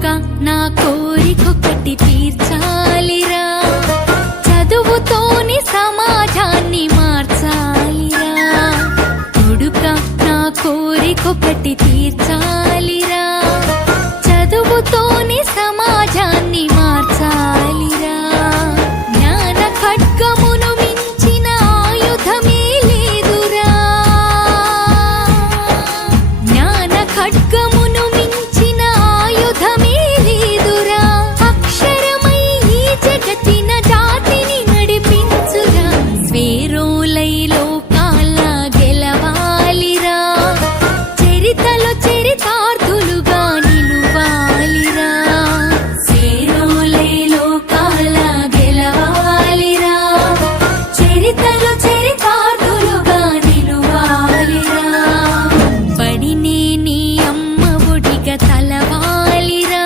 కొడుక నా కోరికొకటి తీర్చాలిరా, చదువుతోని సమాజాన్ని మార్చాలిరా. కొడుక నా కోరికొకటి తీర్చాలిరా, చదువుతోని సమాజాన్ని మార్చాలిరా. జ్ఞాన ఖడ్గమును మించిన ఆయుధమే లేదురా, జ్ఞాన ఖడ్గమును మించిన ఆయుధమే లేదురా. అక్షరమై ఈ జగతిన జాతిని నడిపించురా, స్వేరోలై లోకాల గెలవాలిరా, చరితలో చరితార్థులుగా నిలువాలిరా. స్వేరోలై లోకాల గెలవాలిరా, చరితలో చరితార్థులుగా నిలువాలిరా. బడినే నీ అమ్మ ఒడిగా తలవాలిరా,